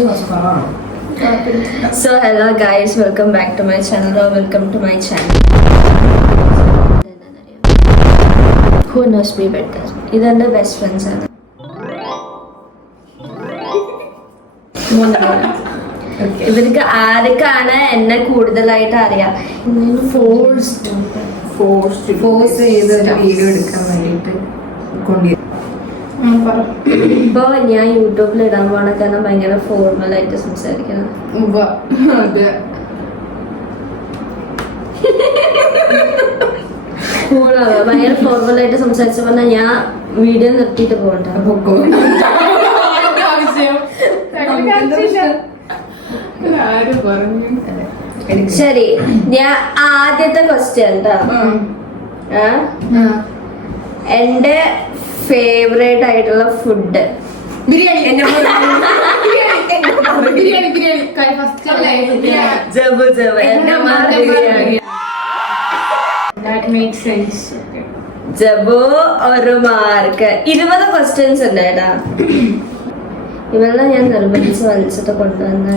So hello guys, welcome back to my channel or welcome to my channel. Who knows me better? ഇതെന്റെ best friends ആണ്. ഇവർക്ക് ആർക്കാണ് എന്നെ കൂടുതലായിട്ട് അറിയാം. ഫോഴ്സ് ചെയ്ത് വീഡിയോ എടുക്കാൻ വേണ്ടിട്ട് ഇപ്പൊ ഞാൻ യൂട്യൂബിൽ ഇടാൻ പോണ കാരണം ഭയങ്കര ഫോർമൽ ആയിട്ട് സംസാരിക്കണം. ഭയങ്കര ഫോർമൽ ആയിട്ട് സംസാരിച്ച പറഞ്ഞാൽ ഞാൻ വീഡിയോ നിർത്തിയിട്ട് പോകണ്ട. ശരി, ഞാൻ ആദ്യത്തെ ക്വസ്റ്റ്യൻ എന്റെ ഫേവറേറ്റ് ആയിട്ടുള്ള ഫുഡ് ബിരിയാണി. ജബു ഒരു മാർക്ക്. 20 ക്വസ്റ്റ്യൻസ് ഉണ്ട് ഏട്ടാ. ഇവെല്ലാം ഞാൻ നിർബന്ധിച്ച് വലിച്ചിട്ട് കൊണ്ടുവന്ന.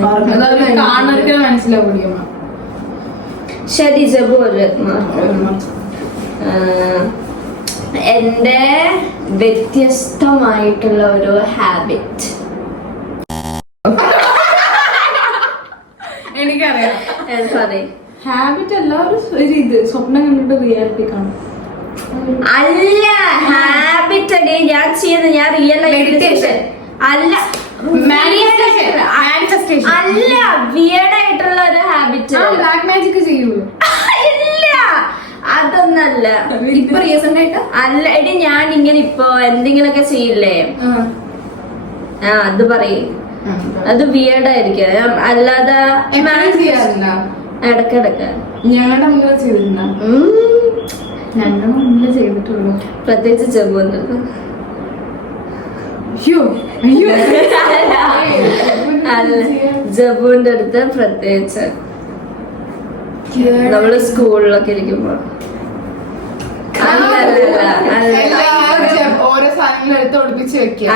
ശരി, ജബു ഒരു മാർക്ക്. എന്റെ വ്യത്യസ്തമായിട്ടുള്ള ഒരു ഹാബിറ്റ് എനിക്കറിയാം. ഹാബിറ്റ് എല്ലാവരും ഇത് സ്വപ്നം കണ്ടിട്ട് റിയാലിറ്റി കാണും. അല്ല, ഹാബിറ്റ് അല്ലേ ഞാൻ ചെയ്യുന്നത്. ഞാൻ റിയൽ മെഡിറ്റേഷൻ അല്ല, അല്ല, വിയർഡ് ആയിട്ടുള്ള ഒരു ഹാബിറ്റ്. Black magic ചെയ്യൂലോ? ഇല്ല, അതൊന്നല്ല. ഇപ്പൊ റീസെന്റ് ആയിട്ട് അല്ല എടി, ഞാൻ ഇങ്ങനെ ഇപ്പൊ എന്തെങ്കിലുമൊക്കെ ചെയ്യില്ലേ, അത് പറയും. അത് വിയർഡ് ആയിരിക്കും. അല്ലാതെ ഇടക്കിടക്ക് ഞങ്ങളുടെ മുന്നിൽ ചെയ്തിട്ടുണ്ട. ഞങ്ങളുടെ മുന്നിൽ ചെയ്തിട്ടുള്ളൂ. പ്രത്യേകിച്ച് ജബുണ്ട്. അല്ല, ജബുവിന്റെ അടുത്ത് പ്രത്യേകിച്ച് നമ്മള് സ്കൂളിലൊക്കെ ഇരിക്കുമ്പോ ഓരോ സാധനങ്ങൾ എടുത്ത് ഒളിപ്പിച്ച് വെക്കുക.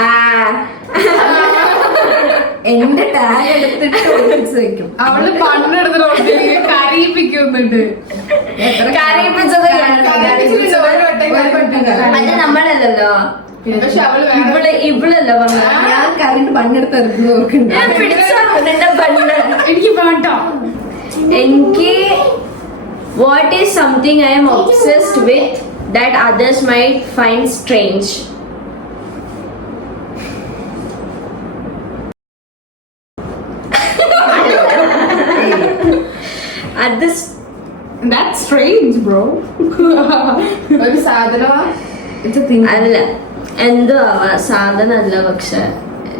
എന്റെ ടാഗ് എടുത്തിട്ട് ഒളിപ്പിച്ച് വെക്കും. അവള് പണ്ടെടുത്തിട്ട് കരയിപ്പിക്കുന്നുണ്ട്. അത് നമ്മളല്ലല്ലോ, ഇവളല്ലോ പറഞ്ഞ. ഞാൻ കരണ്ട് പണ്ടെടുത്ത് എറിഞ്ഞു നോക്കുന്നുണ്ട്. എനിക്ക് വേണ്ട. എനിക്ക് what is something I am obsessed with that others might find strange? That's strange, bro. ഒരു സാധനമാ അല്ല, എന്തോ ആവാ, സാധനല്ല. പക്ഷെ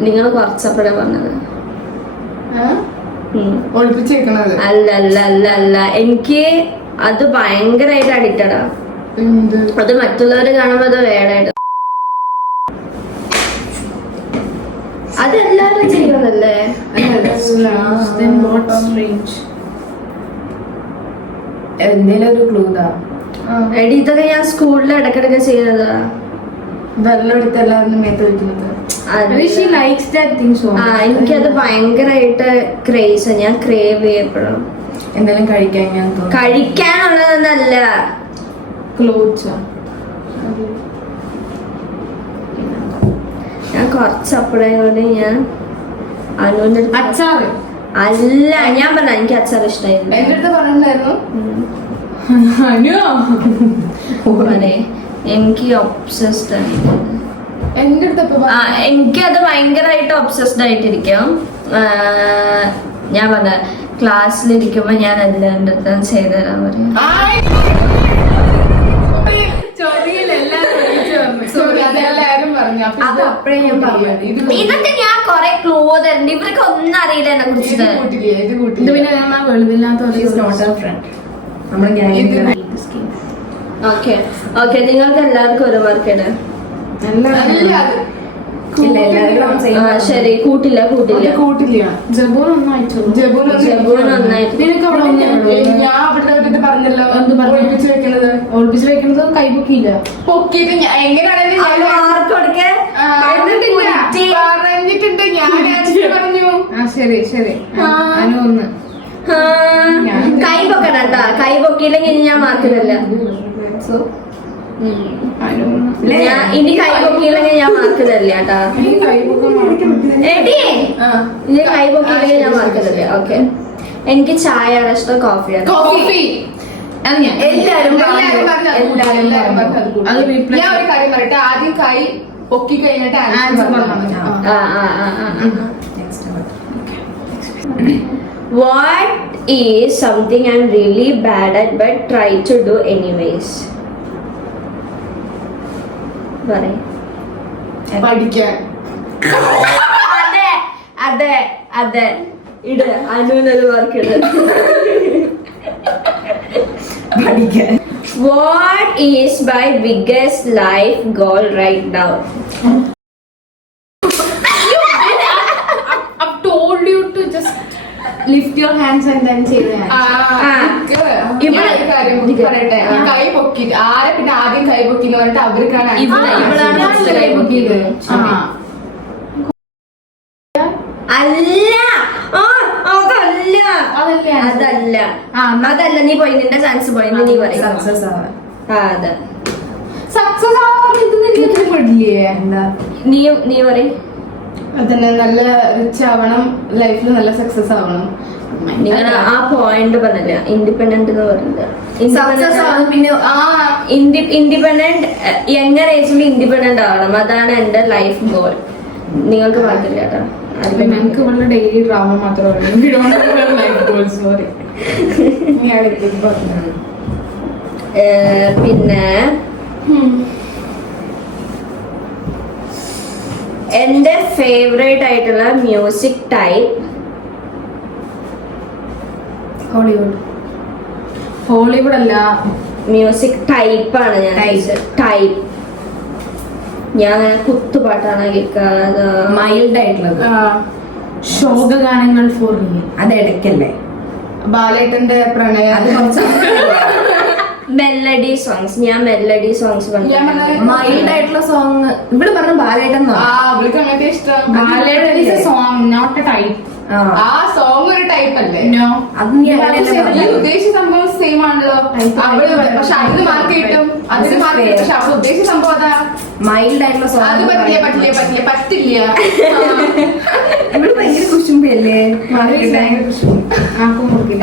നിങ്ങൾ കുറച്ചപ്പോഴേ പറഞ്ഞത്. ഒളിപ്പിച്ച് വെക്കണത് അല്ല അല്ല അല്ല അല്ല എനിക്ക് അത് ഭയങ്കരമായിട്ട് അഡിക്റ്റഡാ. അത് മറ്റുള്ളവര് കാണുമ്പോ അത് വേടായിട്ട്. അതെല്ലാരും ചെയ്യുന്നതല്ലേ. എന്തേലും ഒരു ക്ലൂതാ. എടി, ഇതൊക്കെ ഞാൻ സ്കൂളിൽ ഇടക്കിടക്ക് ചെയ്യുന്നതാ. വെള്ളം എടുത്ത് എല്ലാവരും മേത്ത് വെക്കുന്നത്. എനിക്കത് ഭയങ്കരമായിട്ട് ക്രേസ്. ഞാൻ ക്രേവ് ചെയ്യപ്പെടും. എന്തെങ്കിലും കഴിക്കാൻ ഞാൻ കഴിക്കാനുള്ളതൊന്നല്ല, ക്ലോത്ത്സ്. ഞാൻ കുറച്ചപ്പോഴേ കൊണ്ട് ഞാൻ അനുവിന്റെ അച്ചാറ് അല്ല, ഞാൻ പറഞ്ഞ എനിക്ക് അച്ചാർ ഇഷ്ടമായിരുന്നു. എന്റെ അടുത്ത് പറഞ്ഞിട്ടുണ്ടായിരുന്നു. എനിക്ക് ഒബ്സസ്ഡ് ആണ്. എന്റെ അടുത്ത് എനിക്കത് ഭയങ്കരമായിട്ട് ഒബ്സസ്ഡ് ആയിട്ടിരിക്കും. ഞാൻ പറഞ്ഞ ക്ലാസ്സിലിരിക്കുമ്പോ ഞാൻ എല്ലാവരുടെ അടുത്തും ചെയ്തു തരാൻ പറയും. ഇതൊക്കെ ഞാൻ കൊറേ ക്ലൂ തരുന്നുണ്ട്. ഇവർക്ക് ഒന്നും അറിയില്ല എന്നെ കുറിച്ചിട്ട്. ഓക്കെ ഓക്കെ, നിങ്ങൾക്ക് എല്ലാവർക്കും ഒരു മാർക്ക് ഇടാം. ഇല്ല, എല്ലാവരും same ആണ്. ശരി കൂട്ടില്ല കൂട്ടില്ല. ജബൂൻ ഒന്നും അയച്ചോളൂ. ജബൂൻ നന്നായിട്ട് നിനക്ക് അവിടെ ഞാൻ അവിടെ വിട്ടിട്ട് പറഞ്ഞല്ലോ എന്ത് പറഞ്ഞു? ഒളിപ്പിച്ച് വെക്കണത് ഒളിപ്പിച്ച് വെക്കുന്നത് കൈപൊക്കിയില്ല. പൊക്കിയിട്ട് എങ്ങനെയാണെങ്കിലും ഞാൻ മാർക്ക് കൊടുക്കേ പറഞ്ഞിട്ടുണ്ട്. ഞാൻ ആൻസർ പറഞ്ഞു. ശരി ശരി. അനു ഒന്ന്. കൈ പൊക്കണം കേട്ടാ. കൈ പൊക്കിയില്ലെങ്കിൽ ഇനി ഞാൻ മാർക്ക് തരില്ല. അനു ഒന്ന്. ഇനി കൈ പൊക്കിയില്ലെങ്കിൽ ഞാൻ മാർക്ക് തരില്ല കേട്ടാ. എനിക്ക് കൈപൊക്കാൻ എടി ഇനി കൈ പൊക്കിയില്ലെങ്കിൽ ഞാൻ മാർക്ക് തരില്ല. ഓക്കെ. എനിക്ക് ചായയാണ് ഇഷ്ടം, കോഫിയാണ്. കോഫി. അത് ഞാൻ എല്ലാരും എല്ലാരും പറഞ്ഞു അത് കൂടി. എല്ലാരും പറഞ്ഞു അത് കൂടി. അത് replay ഞാൻ ഒരു കാര്യം പറയട്ടെ. ആദ്യം കൈ പൊക്കി കഴിഞ്ഞിട്ട് ആൻസർ പറഞ്ഞാൽ മതി. What is something I'm really bad at but try to do anyways? പറയ്. പഠിക്കാൻ. അതെ അതെ അതെ ഇട്. അനുവിനൊരു മാർക്ക് ഇട്. പഠിക്കാൻ. What is my biggest life goal right now? I've told you to just lift your hands and then say that. ഇവിടെ ഒരു കാര്യം പറയട്ടെ. കൈ പൊക്കി ആരെ പിന്നെ ആദ്യം കൈ പൊക്കി എന്ന് പറഞ്ഞിട്ട് അവർക്കാണ് ഇവളാണ് answer. കൈ പൊക്കിയത്. അല്ല അതല്ല അതല്ല അതല്ല. നീ പോയി, നിന്റെ ചാൻസ് പോയി. നീ പറയും. സക്സസ് ആവാൻ. അതെ. സക്സസ് ആവാൻ ഇത് നിനക്ക് പെടില്ലേ? എന്താ നീ പറയും. അതന്നെ നല്ല റിച്ച് ആവണം, ലൈഫിൽ നല്ല സക്സസ് ആവണം. നിങ്ങൾ ആ പോയിന്റ് പറഞ്ഞില്ല. ഇൻഡിപെൻഡന്റ് എന്ന് പറഞ്ഞില്ല. സക്സസ് ആവാൻ പിന്നെ ഇൻഡിപെൻഡന്റ് യങ്ങർ ഏജിൽ ഇൻഡിപെൻഡന്റ് ആവണം. അതാണ് എന്റെ ലൈഫ് ഗോൾ. നിങ്ങൾക്ക് പാടില്ല കേട്ടോ. ഞങ്ങൾക്ക് ഇവിടെ ഡെയിലി ഡ്രാമ മാത്രമേ. സോറി. പിന്നെ എന്റെ ഫേവറേറ്റ് ആയിട്ടുള്ള മ്യൂസിക് ടൈപ്പ് ഹോളിവുഡ് അല്ല, മ്യൂസിക് ടൈപ്പാണ് ഞാൻ ടൈപ്പ്. ഞാൻ അങ്ങനെ കുത്തുപാട്ടാണ് കേൾക്കാതെ. മൈൽഡ് ആയിട്ടുള്ളത്. ശോകഗാനങ്ങൾ ഫോർ മീ. അത് ഇടയ്ക്കല്ലേ? ബാലേട്ടന്റെ പ്രണയം. അത് കുറച്ച് മെലഡി സോങ്സ്. ഞാൻ മെലഡി സോങ്സ് ഞാൻ പറഞ്ഞത് മൈൽഡ് ആയിട്ടുള്ള സോങ്. ഇവിടെ പറഞ്ഞ ബാലേട്ടൻ. അവൾക്ക് അങ്ങനത്തെ ഇഷ്ടം. Song not a type. ആ സോങ് ഒരു ടൈപ്പ് അല്ലേ? അത് നീ ഈ ഉദ്ദേശിച്ച സംഭവം സെയിം ആണല്ലോ. അവള് പക്ഷെ അതിന് മാർക്ക് കിട്ടും, അതിന് മാർക്ക് കിട്ടും. പക്ഷെ അവള് ഉദ്ദേശിച്ച സംഭവം അതാ. മൈൽഡ് ആയിട്ടുള്ള അത് സോങ് പറ്റില്ല പറ്റില്ല പറ്റില്ല പറ്റില്ല. ഇവിടെ ഭയങ്കര കുശുമ്പല്ലേ?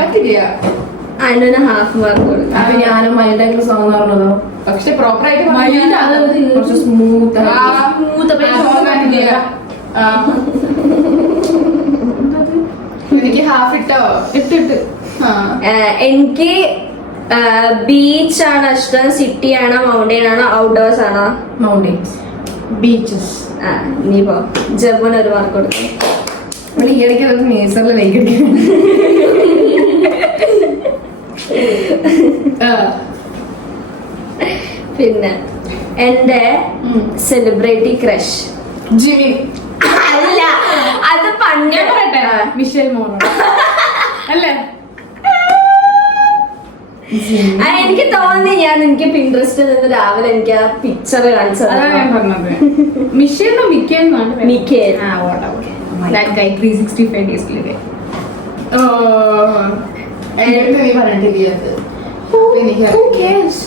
പറ്റില്ല. അതിന് ഹാഫ് മാർക്ക് കൊടുക്കും. അപ്പൊ ഞാനും മൈൽഡ് ആയിട്ടുള്ള സോങ് പറഞ്ഞതോ. പക്ഷെ പ്രോപ്പർ ആയിട്ട് കുറച്ച് സ്മൂത്ത് എനിക്ക് ഹാഫ് ഇട്ടോ ഇട്ടിട്ട്. എനിക്ക് ബീച്ച് ആണ് ഇഷ്ടം. സിറ്റി ആണോ മൗണ്ടെയിൻ ആണോ ഔട്ട്ഡോഴ്സ് ആണോ? മൗണ്ടെയിൻസ്. ബീച്ചസ്. നീ പോ. ജബുന് ഒരു മാർക്ക് കൊടുക്കും. ഇവിടെ ഈ ഇടയ്ക്ക് നേഴ്സറിൽ ലൈക്ക് അടിക്കും. പിന്നെ എന്റെ സെലിബ്രിറ്റി ക്രഷ് ജിമി. അല്ല, അത് പണ്ട് പറയട്ടെ, മിഷേൽ മോണോ അല്ലേ? എനിക്ക് തോന്നി. ഞാൻ എനിക്ക് പിൻട്രസ്റ്റിൽ നിന്ന് രാവിലെ എനിക്ക് ആ പിക്ചർ കാണിച്ചത്. അതാണ് ഞാൻ പറഞ്ഞത്. Michelle Michael Michael. That guy 365 days later. നീ പറഞ്ഞിട്ടില്ല അത്.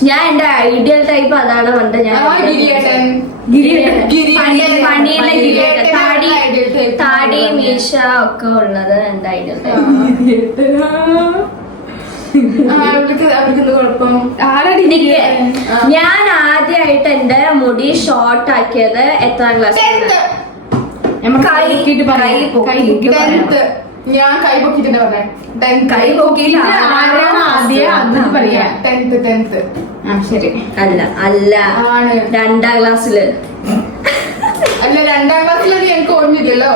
ഞാൻ എന്റെ ഐഡിയൽ ടൈപ്പ് അതാണ് പണ്ട്. ഞാൻ ഗിരിയേട്ടൻ. പണിയിലെ ഗിരിയേട്ടൻ. താടി ideal type. താടി മീശ ഒക്കെ ഉള്ളത് എന്റെ ഐഡിയൽ ടൈപ്പ്. കുഴപ്പം. ഞാൻ ആദ്യമായിട്ട് എന്റെ മുടി ഷോർട്ട് ആക്കിയത് എത്രാം ക്ലാസ്? ഞാൻ കൈ പൊക്കിട്ട് പറഞ്ഞേ. കൈ പൊക്കിയില്ല. ടെൻത്ത്. ശരി. അല്ല അല്ല, ആണ്. 2ാം ക്ലാസ്സില്. അല്ല 2ാം ക്ലാസ്സിലത് എനിക്ക് ഓർമ്മയില്ലല്ലോ.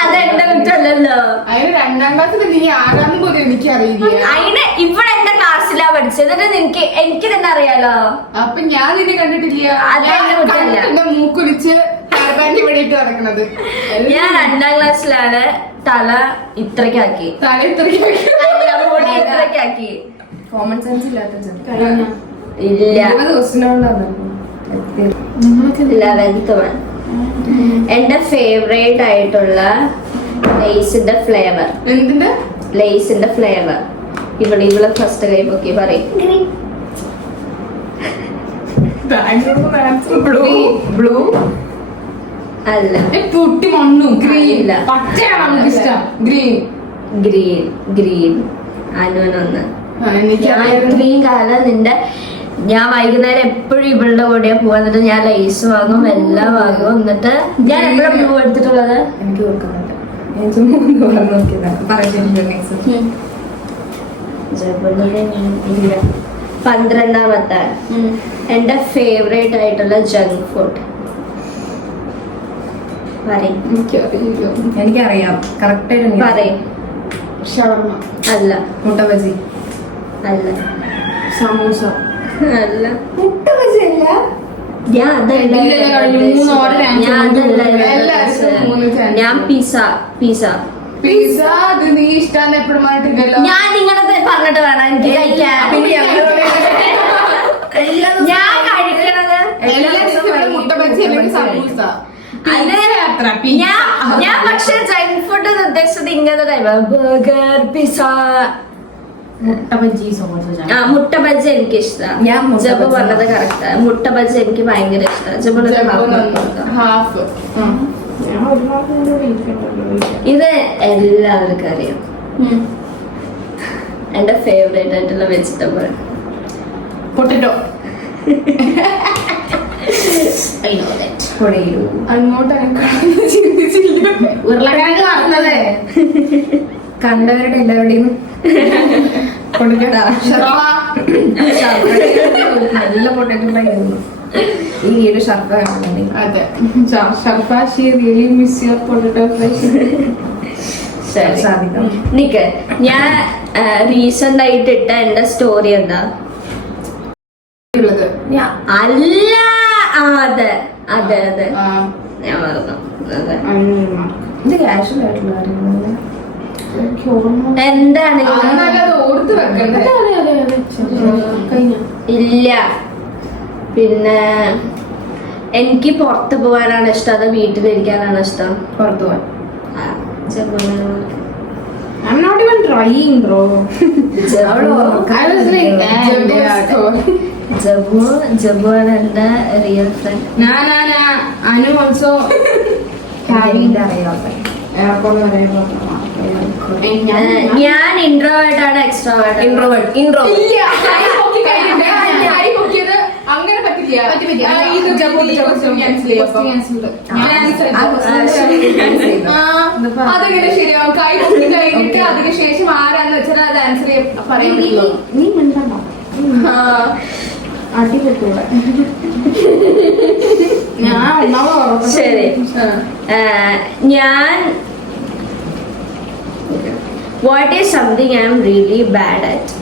അതെന്റെ കുറ്റല്ലല്ലോ. അതിന് 2ാം ക്ലാസ്സിൽ നീ ആരാന്ന് പോലും എനിക്കറിയില്ല. അതിന് ഇവിടെ എന്റെ ക്ലാസ്സിലാ പഠിച്ചത്. എന്നിട്ട് എനിക്ക് തന്നെ അറിയാലോ. അപ്പൊ ഞാൻ നിന്നെ കണ്ടിട്ടില്ല. അത് എന്നെ കുറ്റമല്ല. എന്റെ മൂക്കുലിച്ച് ഹെയർ ബാൻഡ് ഇവിടെ ഇട്ട് നടക്കുന്നത്. ഞാൻ 2ാം ക്ലാസ്സിലാണ് തല ഇത്രക്കാക്കി, തല ഇത്രക്കാക്കി. കോമൺ സെൻസ് ഇല്ലാത്ത ഇല്ല 11th വൺ. എന്റെ ഫേവറേറ്റ് ആയിട്ടുള്ള ലേസിന്റെ ഫ്ലേവർ. എന്തിന്റെ ലേസിന്റെ ഫ്ലേവർ? ഇവിടെ ഫസ്റ്റ് കൈ പൊക്കി പറയും. ബ്ലൂ അല്ല, പുട്ടി മണ്ണും ഗ്രീൻ. ഇല്ല. പച്ചയാണ് നമുക്ക് ഇഷ്ടം. ഗ്രീൻ ഗ്രീൻ അനുവനൊന്ന്. എനിക്ക് ഞാൻ ഇത്രയും കാലം ഞാൻ വൈകുന്നേരം എപ്പോഴും ഇവളുടെ കൂടെ പോവാ. എന്നിട്ട് ഞാൻ ലൈസ് വാങ്ങും, എല്ലാം വാങ്ങും. എന്നിട്ട് ഞാൻ എപ്പോഴും ബ്ലൂ എടുത്തിട്ടുള്ളത് എനിക്ക് ഓർക്കുന്നുണ്ട്. ഞാൻ ചുമ്മാ പറഞ്ഞു നോക്കിയതാണ്. പറഞ്ഞു നെക്സ്റ്റ്. 12ാമത്തെ എന്റെ ഫേവറേറ്റ് ആയിട്ടുള്ള ജങ്ക് ഫുഡ് പറയും. എനിക്കറിയാം കറക്റ്റ് ആയിട്ട് പറയും. ഷവർമ. അല്ല, മുട്ട ബജി. അല്ല, സമൂസ. അല്ല. മുട്ട ബജി അല്ല. ഞാൻ അതല്ല ഞാൻ പിസ. പിസ്സ അത് നീ ഇഷ്ടാന്ന് എപ്പോഴും പറഞ്ഞിട്ടില്ലല്ലോ. ഞാൻ നിങ്ങളത് പറഞ്ഞിട്ട് വേണം എനിക്ക് കഴിക്കാൻ. ഞാൻ കഴിക്കണത് എല്ലാ ദിവസവും മുട്ട ബജി അല്ലെങ്കിൽ സമൂസ. ഞാൻ പക്ഷെ ജങ്ക് ഫുഡ് ഉദ്ദേശിച്ചത് ഇങ്ങനത്തെ ടൈപ്പ് ബർഗർ, പിസ. മുട്ട ബജി സമോസ. മുട്ട ബജ്ജി എനിക്ക് ഇഷ്ടമാണ്. ഞാൻ മുട്ട ജബ് ബജ്ജി പറഞ്ഞത് കറക്റ്റ്. മുട്ട ബജ്ജി എനിക്ക് ഭയങ്കര ഇഷ്ടമാണ്. ഹാഫ്. ഇത് എല്ലാവർക്കും അറിയാം. എന്റെ ഫേവറേറ്റ് ആയിട്ടുള്ള വെജിറ്റബിൾ പൊട്ടറ്റോ. അങ്ങോട്ട് ചിന്തിച്ചില്ല. ഉരുളക്കിഴങ്ങ് വറുത്തത്. കണ്ടവരുടെ എല്ലാവരുടെയും നല്ല പൊട്ടറ്റുണ്ടായിരുന്നു. ഈ വീട് ഷർഫ കാണുന്നുണ്ട്. അതെ, Sharfa she really miss your potato fry. സാധിക്കും. നിക്ക്, ഞാൻ റീസെന്റ് ആയിട്ട് ഇട്ട എന്റെ സ്റ്റോറി എന്താ? അല്ല, അതെ അതെ അതെ, ഞാൻ മറന്നു. അതെ, ഇത് കാഷ്വൽ ആയിട്ടുള്ള കാര്യങ്ങളല്ല. എന്താണ് ഓർത്ത് വെക്കണ്ടേ? ഇല്ല. പിന്നെ എനിക്ക് പുറത്ത് പോകാനാണ് ഇഷ്ടം, അതോ വീട്ടിലിരിക്കാനാണ് ഇഷ്ടം? പുറത്തു പോവാൻ. I'm not even trying, bro. ജബുവാണ് എന്റെ real friend. Anu also having ഞാൻ ഇൻട്രോവേർട്ട് ആണ് എക്സ്ട്രോവേർട്ട്? ഇൻട്രോവേർട്ട്. ഇല്ല. കൈ പൊക്കിയത് അങ്ങനെ പറ്റില്ല. അതെങ്ങനെ ശരിയാവും? കൈ പൊക്കി കഴിഞ്ഞിട്ട് അതിനുശേഷം ആരാന്ന് വെച്ചാൽ അത് ആൻസർ പറയാൻ പറ്റുള്ളൂ. നീ മിണ്ടണോ? അടിപൊളിയുള്ള ഞാൻ ശരി. ഞാൻ what is something I am really bad at?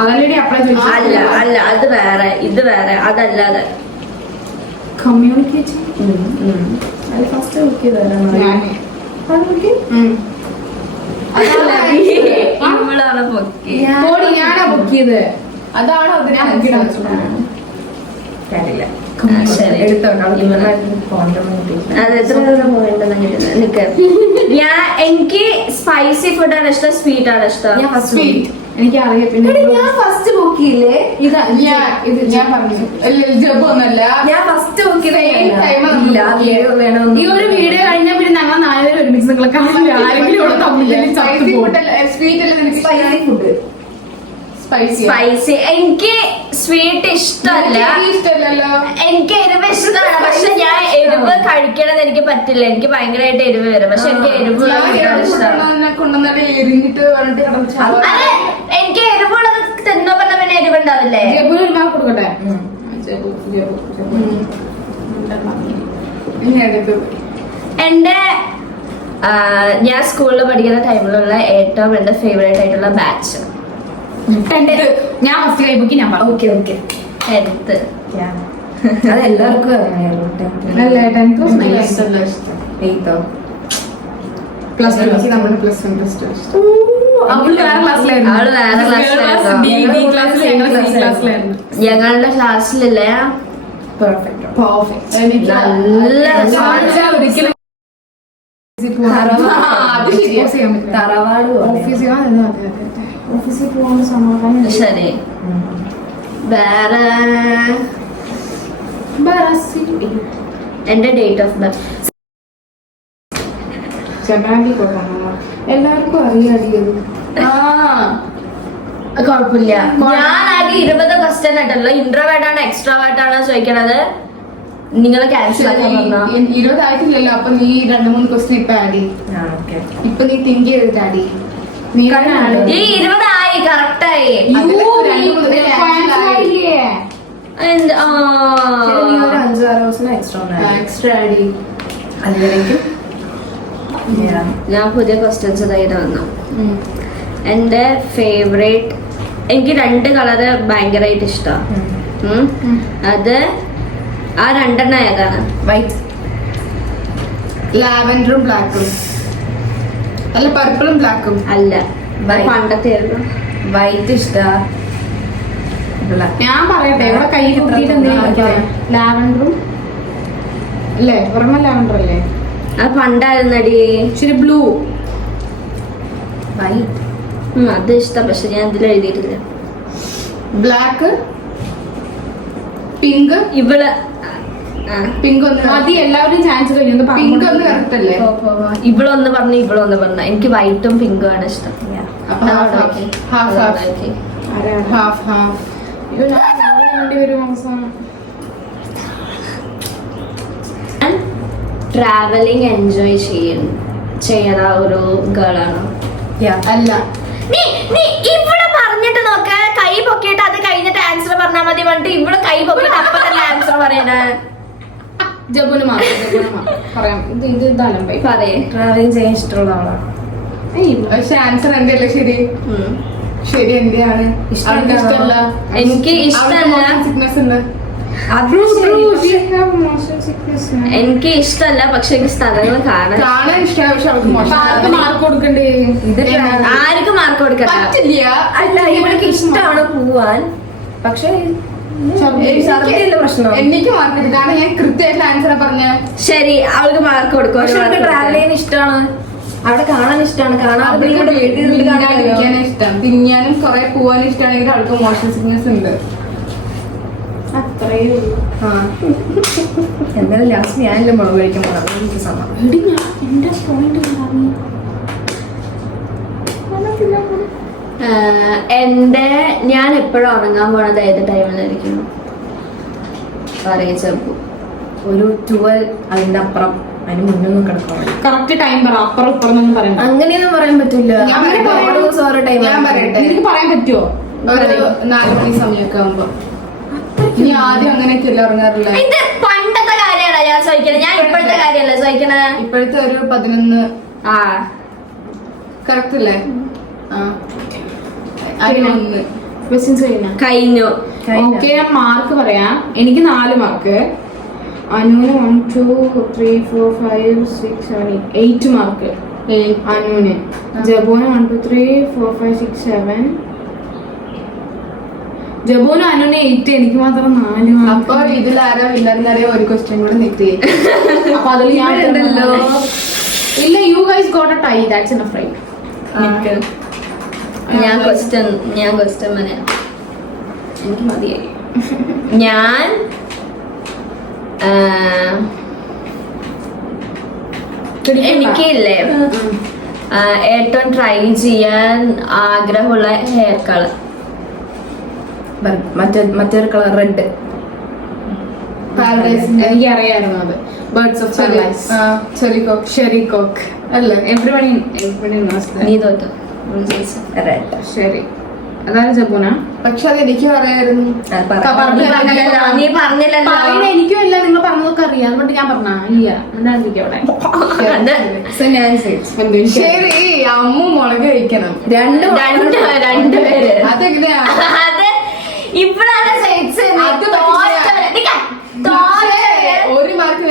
അതല്ലേ അപ്ലൈ അല്ല അല്ല, അത് വേറെ, ഇത് വേറെ, അതല്ലാതെ. കമ്മ്യൂണിക്കേഷൻ. അത് ഫസ്റ്റ് നോക്കിയതാണ്. ഇവളാണ് പൊക്കി. ഞാനാ പൊക്കിയത്. അതാണോ കാര്യമില്ല. ശരി. അത് എത്ര പോയിണ്ടെന്ന് നിക്ക്. എനിക്ക് സ്പൈസി ഫുഡാണ് ഇഷ്ടം, സ്വീറ്റ് ആണ് ഇഷ്ടം? സ്വീറ്റ്. എനിക്ക് അറിയാം. പിന്നെ ഞാൻ ഫസ്റ്റ് നോക്കിയില്ലേ? ഇത് ഞാൻ പറഞ്ഞു. ജബ് ഒന്നല്ല, ഞാൻ ഫസ്റ്റ് ഈ ഒരു വീഡിയോ കഴിഞ്ഞാൽ പിന്നെ ഞങ്ങൾ 4 പേര് ഒരുമിച്ച് നിങ്ങളെ കാണില്ല. ആരെങ്കിലും ഇവിടെ സ്പൈസി. എനിക്ക് സ്വീറ്റ് ഇഷ്ടമല്ല. ഇഷ്ടമല്ലല്ലോ. എനിക്ക് എരിവ് ഇഷ്ടമാണ്, പക്ഷെ ഞാൻ എരിവ് കഴിക്കണത് എനിക്ക് പറ്റില്ല. എനിക്ക് ഭയങ്കരമായിട്ട് എരിവ് വരും. പക്ഷെ എനിക്ക് എരിവുള്ള ഇഷ്ടമാണ്. കൊണ്ടുവന്നെ എരിഞ്ഞിട്ട് പറഞ്ഞിട്ട് അതെ, എനിക്ക് എരിവുള്ളത് തിന്നോ പറഞ്ഞ പിന്നെ എരിവുണ്ടാവില്ലേ? ജബുന് ഒരു മാർക്ക് കൊടുക്കട്ടെ. എന്റെ ഞാൻ സ്കൂളിൽ പഠിക്കുന്ന ടൈമിലുള്ള ഏറ്റവും എന്റെ ഫേവറേറ്റ് ആയിട്ടുള്ള ബാച്ച് ഞാൻ ഫസ്റ്റ് കൈബുക്ക് ഞാൻ പറഞ്ഞു. Okay okay. ഹെൽത്ത്. അത് എല്ലാവർക്കും അറിയാമല്ലോ. അല്ലേ 10th was എനിക്ക് nice. ഇഷ്ടമല്ല, ഇഷ്ടം. 8th Plus two. എനിക്ക് നമ്മുടെ പ്ലസ് വൺ പ്ലസ് ടു ഇഷ്ടം. അവള് വേറെ ക്ലാസ്സിലായിരുന്നു. അവള് വേറെ ക്ലാസ്സിലായിരുന്നു. D ക്ലാസ്സിൽ ഞങ്ങൾ C ക്ലാസ്സിലായിരുന്നു. ഞങ്ങളുടെ ക്ലാസ്സിലില്ലേ പെർഫെക്റ്റ്. പെർഫെക്റ്റ്. എനിക്ക് നല്ല കാണിച്ചാൽ ഒരിക്കലും അത് ശരിയാ. തറവാട് ഓഫീസിൽ ഓഫീസിൽ പോകാൻ സമാധാനം. ശരി. വേറെ എന്റെ ഡേറ്റ് ഓഫ് ബർത്ത് ജനാലി കൊടുക്കണം. എല്ലാവർക്കും അറിയാറിയത്. കുഴപ്പമില്ല. ഞാൻ ആകെ 20 ക്വസ്റ്റ്യൻ ആയിട്ടല്ലോ ഇൻട്രോവേർട്ട് ആണോ എക്സ്ട്രോവേർട്ട് ആണോ ചോദിക്കണത്. നിങ്ങൾ ക്യാൻസൽ ആക്കാൻ പറഞ്ഞോ. 20 ആയിട്ടില്ലല്ലോ, അപ്പൊ നീ 2-3 ക്വസ്റ്റ്യൻ ഇപ്പൊ ആഡ് ചെയ്യും. ഓക്കെ. ഇപ്പൊ നീ തിങ്ക് ചെയ്തിട്ട് ആഡ് ചെയ്യും. ഈ 20 ആയി കറക്റ്റ് ആയി. എന്താ നീ ഒരു 5-6 ദിവസം എക്സ്ട്രാ എക്സ്ട്രാ ആഡ് ചെയ്യും. അതിലേക്ക് ഞാൻ പുതിയ ക്വസ്റ്റ്യൻസ് ഇതായിട്ട് വന്നു. എന്റെ ഫേവറേറ്റ് എനിക്ക് 2 കളറ് ഭയങ്കരമായിട്ട് ഇഷ്ടമാണ്. അത് ആ 2 ഏതാണ്? വൈറ്റ്. ലാവൻഡറും ബ്ലാക്കും അല്ല, പർപ്പിളും ബ്ലാക്കും അല്ല, White. പണ്ടത്തെ വൈറ്റ് ഇഷ്ട. ഞാൻ പറയട്ടെ, ഇവിടെ കൈ കുത്തിയിട്ട് എന്തെങ്കിലും ലാവൻഡറും അല്ലേ? ഒരെണ്ണം ലാവൻഡർ അല്ലേ? അത് പണ്ടായിരുന്നടി. ഇച്ചിരി ബ്ലൂ. വൈറ്റ്. അത് ഇഷ്ടം, പക്ഷെ ഞാൻ ഇതിൽ എഴുതിയിട്ടില്ല. Black, pink. ഇവള് പിങ്ക് ഒന്ന് മതി, എല്ലാവരും ചാൻസ് കഴിഞ്ഞു. പിങ്ക് ഒന്ന് കറക്റ്റ് അല്ലേ? ഇവളൊന്ന് പറഞ്ഞു ഇവളൊന്ന് പറഞ്ഞു. എനിക്ക് വൈറ്റും പിങ്കും ആണ് ഇഷ്ടം. അപ്പൊ ഹാഫ് ഹാഫ് ഹാഫ് ഹാഫ്. ഒരു മാസം ട്രാവലിംഗ് എൻജോയ് ചെയ്യണ ഒരു ഗേളാണ്. അല്ല, നീ ഇവിടെ പറഞ്ഞിട്ട് നോക്ക, കൈ പൊക്കിയിട്ട് അത് കഴിഞ്ഞിട്ട് ആൻസർ പറഞ്ഞാൽ മതി പറഞ്ഞിട്ട് ഇവിടെ കൈ പൊക്കിയിട്ട് അപ്പൊ തന്നെ ആൻസർ പറയണേ. ജബുന് പറയാം. ഇത് ഇതാണ് പറയേ. ട്രാവലിംഗ് ചെയ്യാൻ ഇഷ്ടമുള്ള ആളാണ്. പക്ഷെ ആൻസർ എന്റെ അല്ലേ ശരി? ശരി, എന്റെയാണ്. അവൾക്ക് ഇഷ്ടമല്ല. എനിക്ക് ഇഷ്ടമല്ല. സിക്നസ് ഉണ്ട്. എനിക്ക് ഇഷ്ടമല്ല, പക്ഷെ എനിക്ക് സ്ഥലങ്ങൾ കാണാൻ കാണാൻ ഇഷ്ടമാണ്, പക്ഷെ അവൾക്ക് മോശം. മാർക്ക് കൊടുക്കണ്ടേ? ഇത് ആർക്കും മാർക്ക് കൊടുക്കണ്ട. പറ്റില്ല. അല്ല, ഇവൾക്ക് ഇഷ്ടമാണ് പോവാൻ, പക്ഷെ ഛർദിയുള്ള പ്രശ്നം. എനിക്ക് മാർക്ക് കിട്ടും, കാരണം ഞാൻ കൃത്യമായിട്ട് ആൻസർ പറഞ്ഞ. ശരി, അവൾക്ക് മാർക്ക് കൊടുക്കും. പക്ഷെ അവൾക്ക് ട്രാവൽ ചെയ്യാൻ ഇഷ്ടമാണ്, അവിടെ കാണാൻ ഇഷ്ടമാണ്. കാണാതെ തിന്നാൻ ഇഷ്ടം, തിന്നാനും കുറെ പോവാനും ഇഷ്ടമാണെങ്കിൽ അവൾക്ക് മോഷൻ സിക്നസ് ഉണ്ട്. അത്രയേ ഉള്ളൂ. എന്തായാലും ലാസ്റ്റ് ഞാനല്ലേ മുളക് കഴിക്കാൻ പോകുന്നത്. എനിക്ക് സമയം എന്റെ പോയിന്റ് എന്റെ ഞാൻ എപ്പോഴും ഉറങ്ങാൻ പോണത് ഏത് ടൈമിലായിരിക്കും പറയിച്ചപ്പോ ഒരു 12 അതിന്റെ അപ്പുറം, അതിന് മുന്നൊന്നും കിടക്കാൻ. കറക്റ്റ് ടൈം പറ. അപ്പുറം ഇപ്പുറം ഒന്നും പറയണ്ട. അങ്ങനെയൊന്നും പറയാൻ പറ്റില്ല. ഞാൻ പറയട്ടെ? ഓരോ ദിവസം ഓരോ ടൈം. ഞാൻ പറയട്ടെ, നിനക്ക് പറയാൻ പറ്റുമോ? ഒരു 4 മണി സമയമൊക്കെ ആവുമ്പോ. നീ ആദ്യം അങ്ങനെയൊക്കെ അല്ല ഉറങ്ങാറില്ല? ഇത് പണ്ടത്തെ കാര്യമാണ് ഞാൻ ചോദിക്കണേ, ഞാൻ ഇപ്പോഴത്തെ കാര്യമല്ല ചോദിക്കണേ. ഇപ്പോഴത്തെ ഒരു 11 ആ കറക്റ്റ് അല്ലേ? ആ, 11. ക്വസ്റ്റ്യൻസ് കഴിഞ്ഞാ കഴിഞ്ഞു. ഓക്കെ, ഞാൻ മാർക്ക് പറയാം. എനിക്ക് 4 മാർക്ക്. അനുവിന് 1 2 3 4 5 6 7 8 മാർക്ക്. അനുവിന്. ജബുന് 1 2 3 4 5 6 7. ജബുന് അനുവിന് 8, എനിക്ക് മാത്രം 4 മാർക്ക്. അപ്പൊ ഇതിലാരോ ഇല്ലാന്നറിയാ ഒരു ക്വസ്റ്റ്യൻ കൂടെ നിൽക്കേ. അപ്പൊ അതിൽ ഞാൻ ഉണ്ടല്ലോ. ഇല്ല, you guys got a tie. That's enough right. ഞാൻ ക്വസ്റ്റ്യൻ പറയാം. എനിക്ക് മതിയായി. ഞാൻ എനിക്കില്ലേ ഏറ്റവും ട്രൈ ചെയ്യാൻ ആഗ്രഹമുള്ള ഹെയർ കളർ മറ്റൊരു കളർ റെഡ്. പാരഡൈസ്. എനിക്ക് അറിയായിരുന്നു അത്. Birds of paradise. ചെറിക്കോക്ക്. ഷെറിക്കോക്ക്. അല്ല, എവരിബഡി നോസ് നീ തോറ്റു. റെഡ്. ശരി. അതായത് ജബുന. പക്ഷെ അത് എനിക്ക് പറയായിരുന്നു. നീ പറഞ്ഞില്ലല്ലോ. എനിക്കും ഇല്ല, നിങ്ങൾ പറഞ്ഞതൊക്കെ അറിയാം, അതുകൊണ്ട് ഞാൻ പറഞ്ഞ ഇല്ല എന്തായിരിക്കും അവിടെ. ശരി, അമ്മു മുളക് കഴിക്കണം. രണ്ടുപേര് അതെങ്ങനെയാ? അത് ഇപ്പോഴാണ് ഒരു മാർക്ക്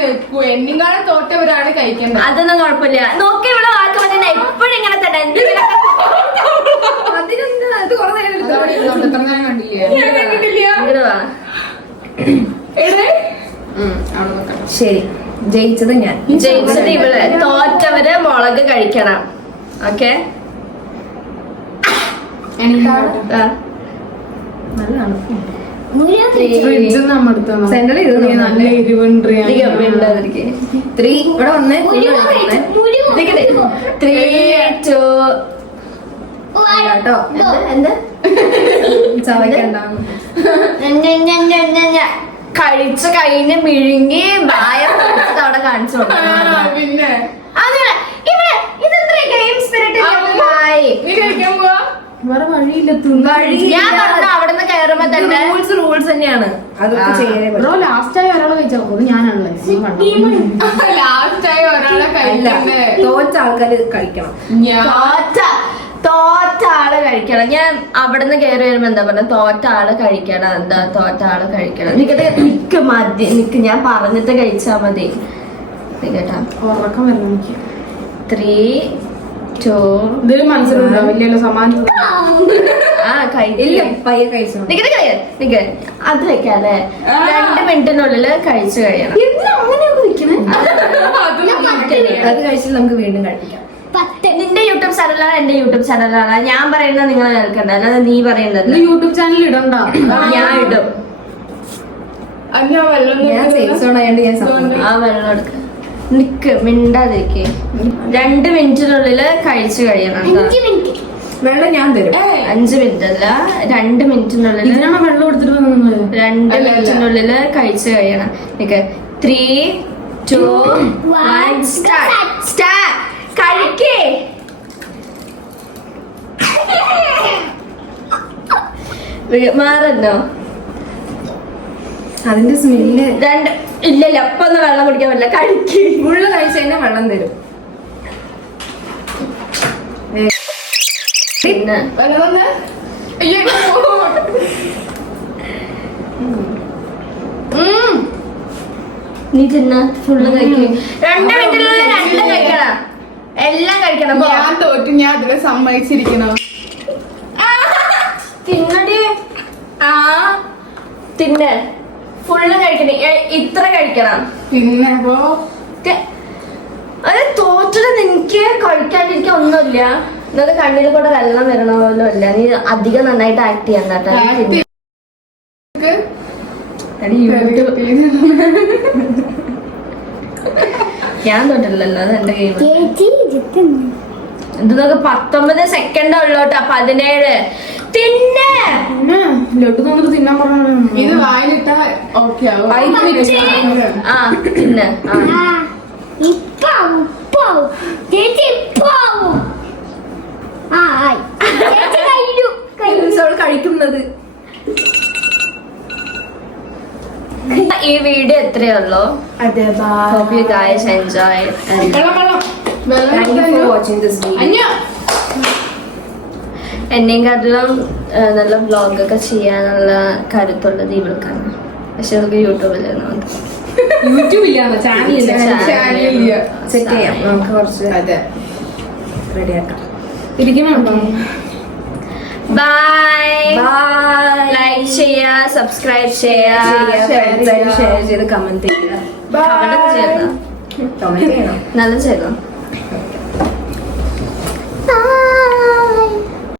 എന്നിങ്ങാണ് തോറ്റവരാണ് കഴിക്കേണ്ടത്. അതൊന്നും കുഴപ്പമില്ല. നോക്കി ഇവിടെ വാക്ക് പറഞ്ഞ എപ്പോഴും ഇങ്ങനെ തന്നെ ശരി, ജയിച്ചത് ഞാൻ. ജയിച്ചത് ഇവള്, തോറ്റവര് മുളക് കഴിക്കണം. ഓക്കെ, നല്ലതാണ്. ഫ്രിഡ്ജ് നമ്മുടെ സെന്ററിൽ ഇത് നല്ല എരിവുണ്ട്. 3 ഇവിടെ വന്ന് 3, 2 കേട്ടോ. എന്താ ചവയ്ക്കണ്ടാവും. കഴിച്ചു കഴിഞ്ഞ് മിഴുങ്ങി വായ അവിടെ കാണിച്ചു കൊടുക്കണം. പിന്നെ ഇതെന്താ കഴിക്കാൻ പോവാ? വേറെ വഴിയില്ല. ഞാൻ പറഞ്ഞു അവിടുന്ന് കയറുമ്പോ തന്നെ റൂൾസ് തന്നെയാണ്. അതൊക്കെ ചെയ്യാനേ പറ്റും. ലാസ്റ്റായി ഒരാളെ കഴിച്ചാൽ മതി. ഞാനാണല്ലേ ലാസ്റ്റായി ഒരാളെ കഴിക്കണ്ടേ? തോറ്റ ആൾക്കാര് കഴിക്കണം. തോറ്റ ആള് കഴിക്കണം. ഞാൻ അവിടുന്ന് കയറി വരുമ്പോ എന്താ പറഞ്ഞ തോറ്റ ആള് കഴിക്കണം. എന്താ തോറ്റ ആള് കഴിക്കണം. നിക്ക് മതി, നിക്ക് ഞാൻ പറഞ്ഞിട്ട് കഴിച്ചാ മതി കേട്ടാ. ഉറക്കം വരണം എനിക്ക്. 3, 2 ഇതിൽ മനസ്സിലുണ്ടാവില്ലല്ലോ സമാനം. ഇല്ല, പയ്യെ കഴിച്ചോ. നിക്ക് അത് വെക്കാല്ലേ. 2 മിനിറ്റിനുള്ളില് കഴിച്ചു കഴിയണം. അത് കഴിച്ചിട്ട് നമുക്ക് വീണ്ടും കഴിക്കാം. നിന്റെ യൂട്യൂബ് ചാനലാണ്, എന്റെ യൂട്യൂബ് ചാനലാണ്. ഞാൻ പറയുന്നത് നിങ്ങൾ കേൾക്കണ്ട, അല്ലാതെ നീ പറയുന്നത്. യൂട്യൂബ് ചാനൽ ഇടണ്ട, ഞാൻ ഇടും. ഞാൻ സേഫ് സോൺ ആയതുകൊണ്ട് ഞാൻ സപ്പോർട്ട്. ആ വെള്ളം എടുക്ക. നിക്ക് മിണ്ടാതിരിക്കേ. 2 മിനിറ്റിനുള്ളില് കഴിച്ചു കഴിയണം. വെള്ളം ഞാൻ തരും. 5 മിനിറ്റ് അല്ല, 2 മിനിറ്റിനുള്ളിൽ. ഇതിനാണ് വെള്ളം എടുത്തിട്ട് വന്നത്. 2 മിനിറ്റിനുള്ളില് കഴിച്ചു കഴിയണം. നിക്ക് 3, 2 1 സ്റ്റാർട്ട്. കഴിക്കേ. മാറല്ലോ അതിന്റെ സ്മെല്ല്. ഇല്ല അപ്പൊ ഒന്നും വെള്ളം കുടിക്കാൻ പറ്റില്ല. കഴിക്ക്. ഫുള്ള് കഴിച്ചു കഴിഞ്ഞാൽ വെള്ളം തരും. പിന്നെ നീ തിന്ന ഫുള്ള് കഴിക്കും. 2 മിനിറ്റിനുള്ളിൽ 2 കഴിക്കണം. എല്ലാം കഴിക്കണം. ഞാൻ തോറ്റു, ഞാൻ അതിനെ സമ്മതിച്ചിരിക്കണം. തിന്നടി. തിന്ന ഫുള്ള് കഴിക്കണേ. ഇത്ര കഴിക്കണം. പിന്നെ അത് തോറ്റത് നിനക്ക് കഴിക്കാണ്ടിരിക്കാൻ ഒന്നുമില്ല. ഇന്നത്തെ കണ്ണിൽ കൂടെ വെള്ളം വരണ പോലും അല്ല. നീ അധികം നന്നായിട്ട് ആക്ട് ചെയ്യാൻ കേട്ടോ. ഞാൻ തൊട്ടില്ലല്ലോ, അത് എന്റെ ഗെയിം. ഇതൊക്കെ 19 സെക്കൻഡ് ഉള്ളോട്ടാ. 17 തിന്നെ ലഡു നമുക്ക് തിന്നാൻ പറഞ്ഞു. ഇത് വായിലിട്ട ഓക്കെ ആവും. തിന്നെ. കഴിക്കുന്നത്. ഈ വീഡിയോ എത്രയേ ഉള്ളൂ. അതെ, Hope you guys enjoy it. Thank you for watching this video. എന്നെയും കാട്ടിലും നല്ല വ്ളോഗൊക്കെ ചെയ്യാനുള്ള കരുത്തുള്ളത് ഇവൾക്കാണ്. പക്ഷെ ഇവൾക്ക് യൂട്യൂബിലാണ്. യൂട്യൂബില്ല, ചാനലില്ല. സെറ്റ് ചെയ്യാം, നമുക്ക് കുറച്ച് റെഡിയാക്കാം. ഇരിക്കുന്നുണ്ടോ? ബൈ. ബൈ. ലൈക്ക് ചെയ്യുക, സബ്സ്ക്രൈബ് ചെയ്യുക, ഷെയർ ചെയ്ത് കമന്റ് ചെയ്യുക. കമന്റ് ചെയ്യണം. കമന്റ് ചെയ്യണം. നല്ല ചെയ്യണം.